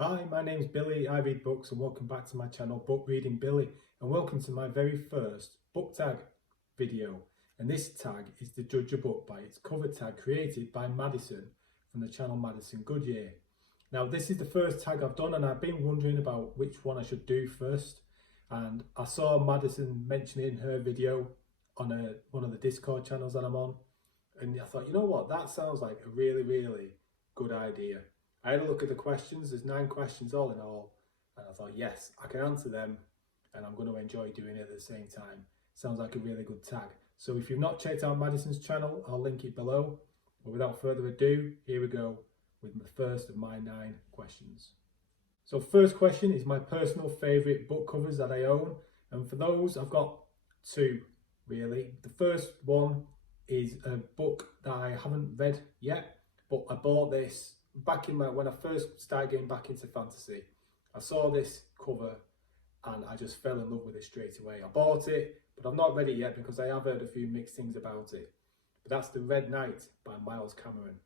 Hi, my name's Billy, I read books, and welcome back to my channel Book Reading Billy, and welcome to my very first book tag video. And this tag is to judge a book by its cover tag created by Madison from the channel Madison Goodyear. Now this is the first tag I've done and I've been wondering about which one I should do first, and I saw Madison mentioning her video on one of the Discord channels that I'm on, and I thought, you know what, that sounds like a really good idea. I had a look at the questions, there's 9 questions all in all, and I thought, yes, I can answer them and I'm going to enjoy doing it at the same time. Sounds like a really good tag. So if you've not checked out Madison's channel, I'll link it below. But without further ado, here we go with the first of my 9 questions. So first question is my personal favourite book covers that I own, and for those I've got 2 really. The first one is a book that I haven't read yet, but I bought this back in when I first started getting back into fantasy. I saw this cover and I just fell in love with it straight away. I bought it, but I've not read it yet because I have heard a few mixed things about it. But that's The Red Knight by Miles Cameron,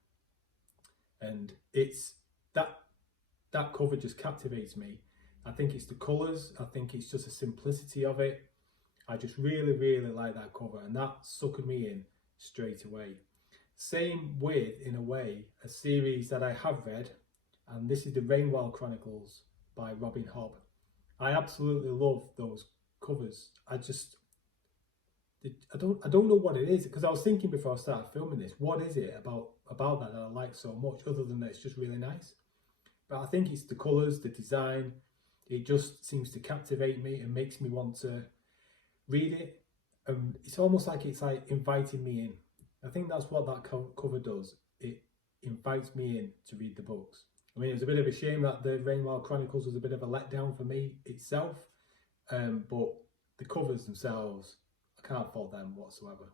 and it's that cover just captivates me. I think it's the colours, I think it's just the simplicity of it. I just really like that cover, and that suckered me in straight away. Same with, in a way, a series that I have read, and this is the Rainwell Chronicles by Robin Hobb. I absolutely love those covers. I don't know what it is, because I was thinking before I started filming this, what is it about that I like so much, other than that it's just really nice. But I think it's the colours, the design. It just seems to captivate me and makes me want to read it. It's almost like it's like inviting me in. I think that's what that cover does. It invites me in to read the books. I mean, it was a bit of a shame that the Rainwell Chronicles was a bit of a letdown for me itself, but the covers themselves, I can't fault them whatsoever.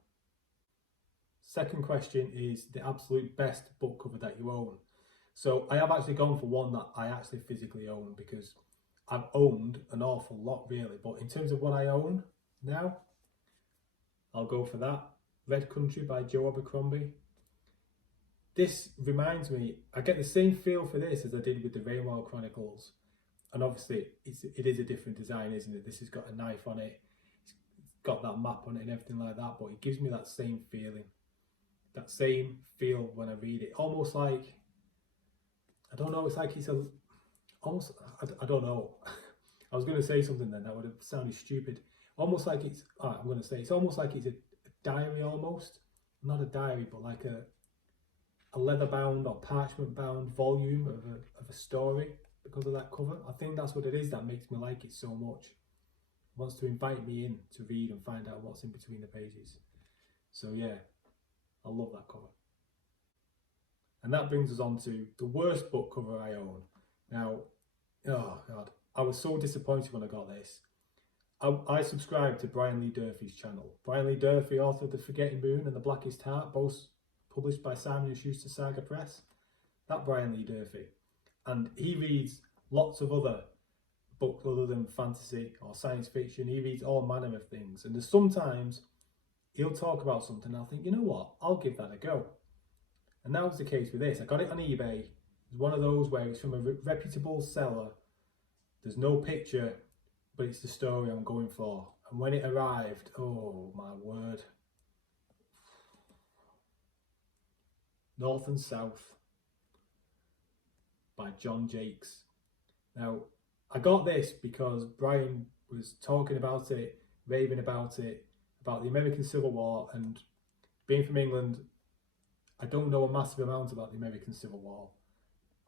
Second question is the absolute best book cover that you own. So I have actually gone for one that I actually physically own, because I've owned an awful lot really, but in terms of what I own now, I'll go for that. Red Country by Joe Abercrombie. This reminds me, I get the same feel for this as I did with the Rainwell Chronicles. And obviously it is a different design, isn't it? This has got a knife on it, it's got that map on it and everything like that, but it gives me that same feeling. That same feel when I read it. Almost like, I don't know, it's like it's almost, I don't know. I was going to say something then that would have sounded stupid. Almost like it's, I'm going to say, it's almost like it's a diary almost. Not a diary, but like a leather bound or parchment bound volume of a story because of that cover. I think that's what it is that makes me like it so much. It wants to invite me in to read and find out what's in between the pages. So yeah, I love that cover. And that brings us on to the worst book cover I own. Now, oh God, I was so disappointed when I got this. I subscribe to Brian Lee Durfee's channel. Brian Lee Durfee, author of The Forgetting Moon and The Blackest Heart, both published by Simon & Schuster Saga Press. That Brian Lee Durfee. And he reads lots of other books other than fantasy or science fiction. He reads all manner of things. And there's sometimes he'll talk about something and I'll think, you know what, I'll give that a go. And that was the case with this. I got it on eBay. It's one of those where it's from a reputable seller. There's no picture, but it's the story I'm going for. And when it arrived, oh my word. North and South by John Jakes. Now, I got this because Brian was talking about it, raving about it, about the American Civil War, and being from England, I don't know a massive amount about the American Civil War.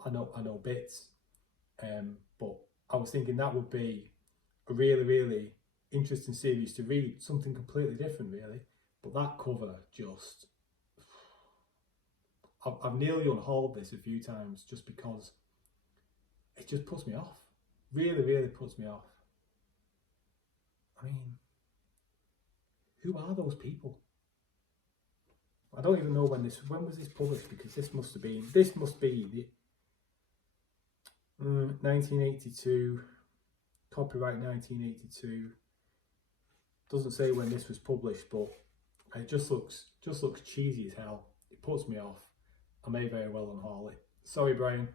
I know bits, but I was thinking that would be a really interesting series to read, something completely different really. But that cover just, I've nearly unhauled this a few times just because it just puts me off. Really puts me off. I mean, who are those people? I don't even know when was this published, because this must be the 1982, copyright 1982. Doesn't say when this was published, but it just looks cheesy as hell. It puts me off. I may very well unhaul it. Sorry, Brian.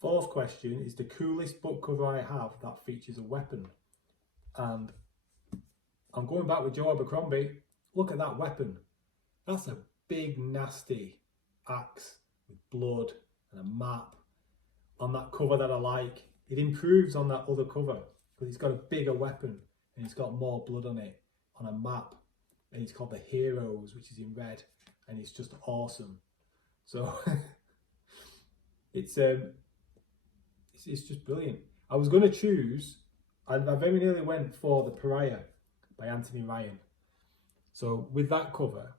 Fourth question is the coolest book cover I have that features a weapon. And I'm going back with Joe Abercrombie. Look at that weapon. That's a big, nasty axe with blood and a map on that cover that I like. It improves on that other cover because it's got a bigger weapon and it's got more blood on it on a map. And it's called The Heroes, which is in red, and it's just awesome. So it's just brilliant. I was going to choose, I very nearly went for The Pariah by Anthony Ryan. So with that cover,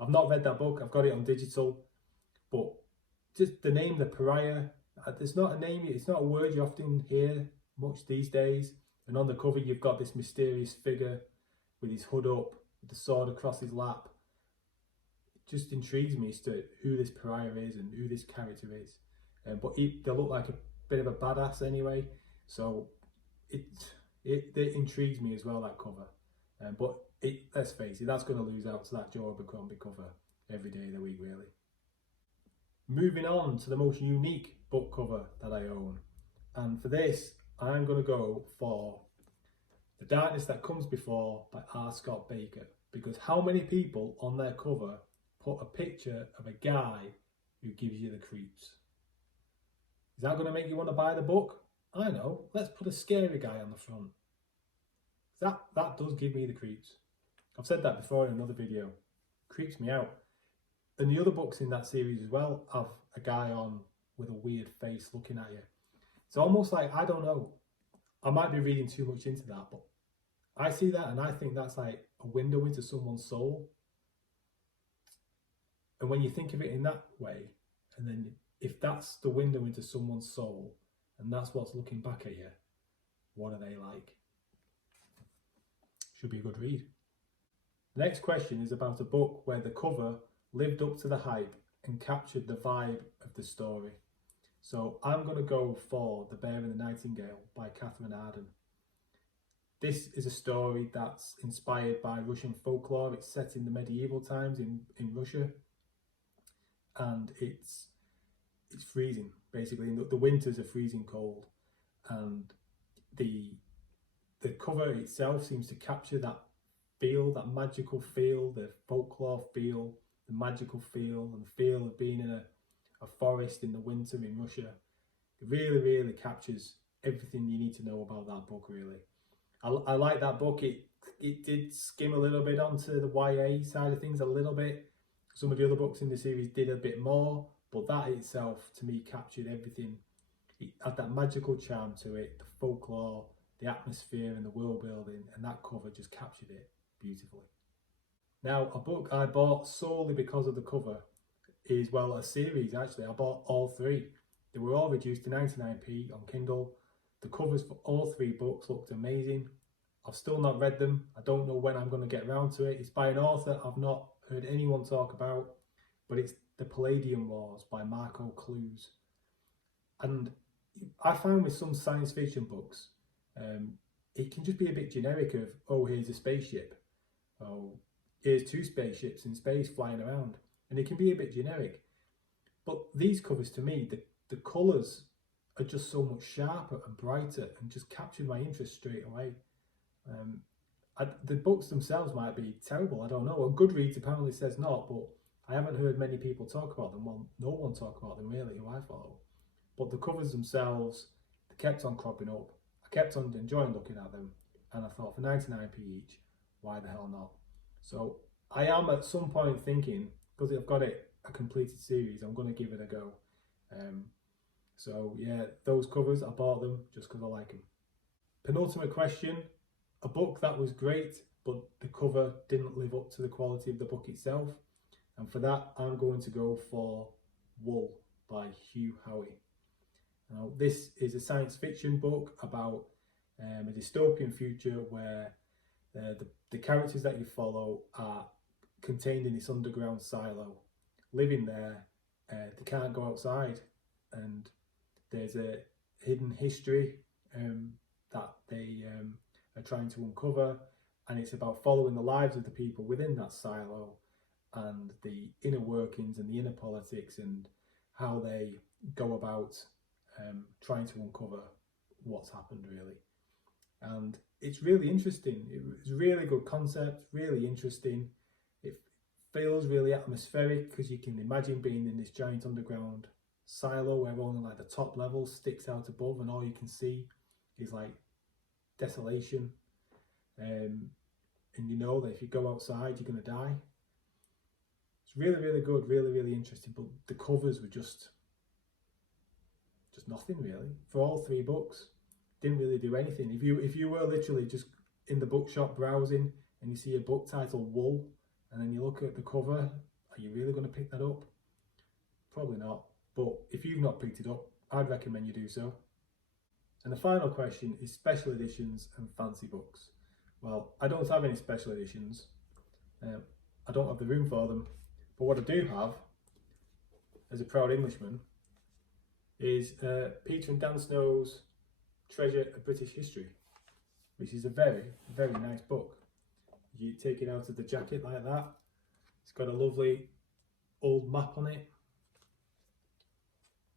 I've not read that book, I've got it on digital, but just the name The Pariah, it's not a name, it's not a word you often hear much these days. And on the cover you've got this mysterious figure with his hood up, with the sword across his lap. It just intrigues me as to who this pariah is and who this character is. But they look like a bit of a badass anyway, so it intrigues me as well, that cover. But let's face it, that's going to lose out to that Joe Abercrombie cover every day of the week, really. Moving on to the most unique book cover that I own, and for this I'm going to go for The Darkness That Comes Before by R. Scott Baker, because how many people on their cover put a picture of a guy who gives you the creeps? Is that going to make you want to buy the book? I know, let's put a scary guy on the front. That does give me the creeps. I've said that before in another video. Creeps me out. And the other books in that series as well have a guy on with a weird face looking at you. It's almost like, I don't know, I might be reading too much into that, but I see that and I think that's like a window into someone's soul. And when you think of it in that way, and then if that's the window into someone's soul and that's what's looking back at you, what are they like? Should be a good read. The next question is about a book where the cover lived up to the hype and captured the vibe of the story. So I'm going to go for The Bear and the Nightingale by Catherine Arden. This is a story that's inspired by Russian folklore. It's set in the medieval times in Russia, and it's freezing basically. The winters are freezing cold, and the cover itself seems to capture that feel, that magical feel, the folklore feel, the magical feel, and the feel of being in a forest in the winter in Russia. It really, really captures everything you need to know about that book, really. I like that book. It did skim a little bit onto the YA side of things a little bit. Some of the other books in the series did a bit more, but that itself, to me, captured everything. It had that magical charm to it, the folklore, the atmosphere and the world building, and that cover just captured it beautifully. Now, a book I bought solely because of the cover is, well, a series actually. I bought all three. They were all reduced to 99p on Kindle. The covers for all three books looked amazing. I've still not read them. I don't know when I'm going to get around to it. It's by an author I've not heard anyone talk about, but it's The Palladium Wars by Marco Clues. And I find with some science fiction books, it can just be a bit generic of, oh, here's a spaceship. Oh, here's two spaceships in space flying around. And it can be a bit generic. But these covers, to me, the colours are just so much sharper and brighter and just capture my interest straight away. The books themselves might be terrible, I don't know. On Goodreads apparently says not, but I haven't heard many people talk about them. Well, no one talk about them really, who I follow. But the covers themselves, they kept on cropping up. I kept on enjoying looking at them, and I thought for 99p each, why the hell not? So I am at some point thinking, because I've got a completed series, I'm going to give it a go. So yeah, those covers, I bought them just because I like them. Penultimate question, a book that was great, but the cover didn't live up to the quality of the book itself. And for that, I'm going to go for Wool by Hugh Howey. Now, this is a science fiction book about a dystopian future where the characters that you follow are contained in this underground silo, living there. They can't go outside, and there's a hidden history that they are trying to uncover, and it's about following the lives of the people within that silo and the inner workings and the inner politics and how they go about trying to uncover what's happened really. And it's really interesting. It was a really good concept, really interesting. It feels really atmospheric because you can imagine being in this giant underground silo where only like the top level sticks out above and all you can see is like desolation. And you know that if you go outside you're going to die. It's really, really good, really, really interesting. But the covers were just nothing really for all three books. Didn't really do anything. If you were literally just in the bookshop browsing and you see a book titled Wool and then you look at the cover, are you really going to pick that up? Probably not. But if you've not picked it up, I'd recommend you do so. And the final question is special editions and fancy books. Well, I don't have any special editions. I don't have the room for them. But what I do have, as a proud Englishman, is Peter and Dan Snow's Treasure of British History, which is a very, very nice book. You take it out of the jacket like that. It's got a lovely old map on it.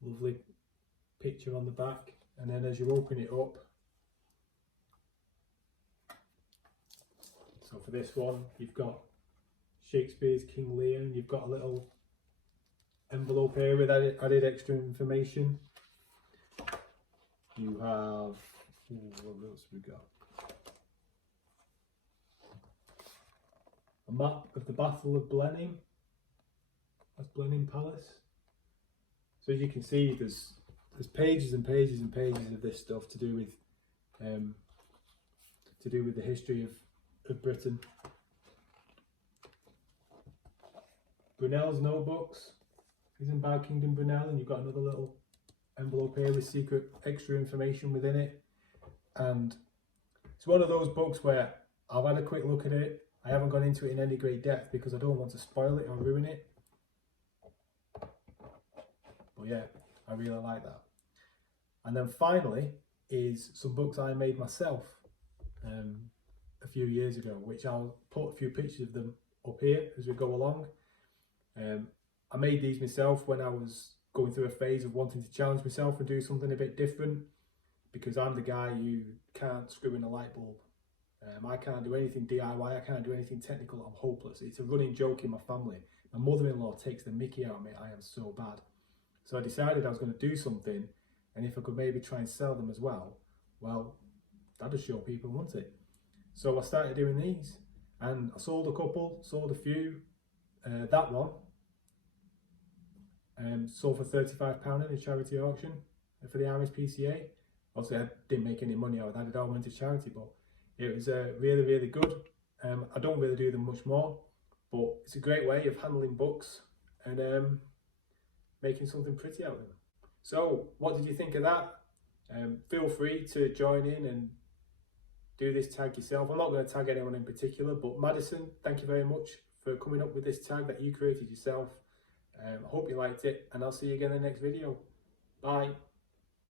Lovely picture on the back. And then as you open it up, so for this one, you've got Shakespeare's King Lear, and you've got a little envelope here with added extra information. You have, what else we got? A map of the Battle of Blenheim. That's Blenheim Palace. So as you can see, there's pages and pages and pages of this stuff to do with the history of Britain. Brunel's notebooks. He's in Bad Kingdom Brunel, and you've got another little envelope here with secret extra information within it. And it's one of those books where I've had a quick look at it. I haven't gone into it in any great depth because I don't want to spoil it or ruin it. But yeah, I really like that. And then finally is some books I made myself a few years ago, which I'll put a few pictures of them up here as we go along. I made these myself when I was going through a phase of wanting to challenge myself and do something a bit different, because I'm the guy who can't screw in a light bulb. I can't do anything DIY, I can't do anything technical, I'm hopeless. It's a running joke in my family. My mother-in-law takes the mickey out of me, I am so bad. So I decided I was going to do something, and if I could maybe try and sell them as well, that'd show people, wouldn't it? So I started doing these, and I sold a couple, sold a few. That one sold for £35 in a charity auction for the RSPCA. Obviously I didn't make any money out of that, it all went to charity, but it was really, really good. I don't really do them much more, but it's a great way of handling books and making something pretty out of them. So what did you think of that? Feel free to join in and do this tag yourself. I'm not going to tag anyone in particular, but Madison, thank you very much for coming up with this tag that you created yourself. I hope you liked it, and I'll see you again in the next video. Bye.